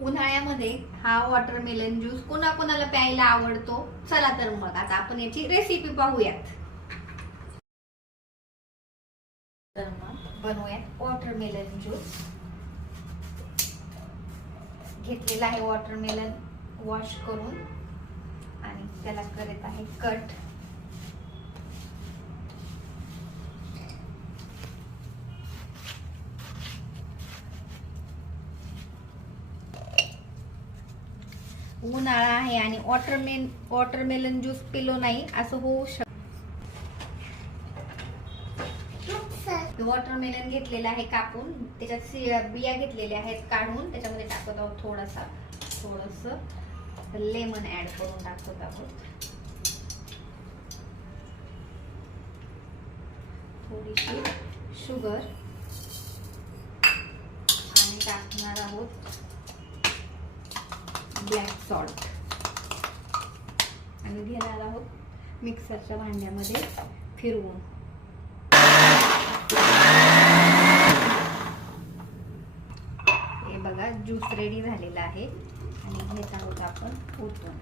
उन्हाळ्यामध्ये हा watermelon juice कोणाकोणाला प्यायला आवडतो. चला तर मग आता आपण याची रेसिपी पाहूयात. तर मग बनवूयात वॉटरमेलन ज्यूस. घेतलेला आहे वॉटरमेलन वॉश करून आणि त्याला करत आहे कट. उन्हाळा आहे आणि वॉटरमेलन ज्यूस पिलो नाही असं होऊ शकतं. वॉटरमेलन घेतलेलं आहे कापून, त्याच्यात बिया घेतलेल्या आहेत काढून, त्याच्यामध्ये टाकत आहोत थोडस लेमन ऍड करून टाकत आहोत. थोडीशी शुगर आणि टाकणार आहोत ब्लॅक सॉल्ट आणि घेणार आहोत मिक्सरच्या भांड्यामध्ये फिरवून. हे बघा ज्यूस रेडी झालेला आहे आणि घेत आहोत आपण ओतून.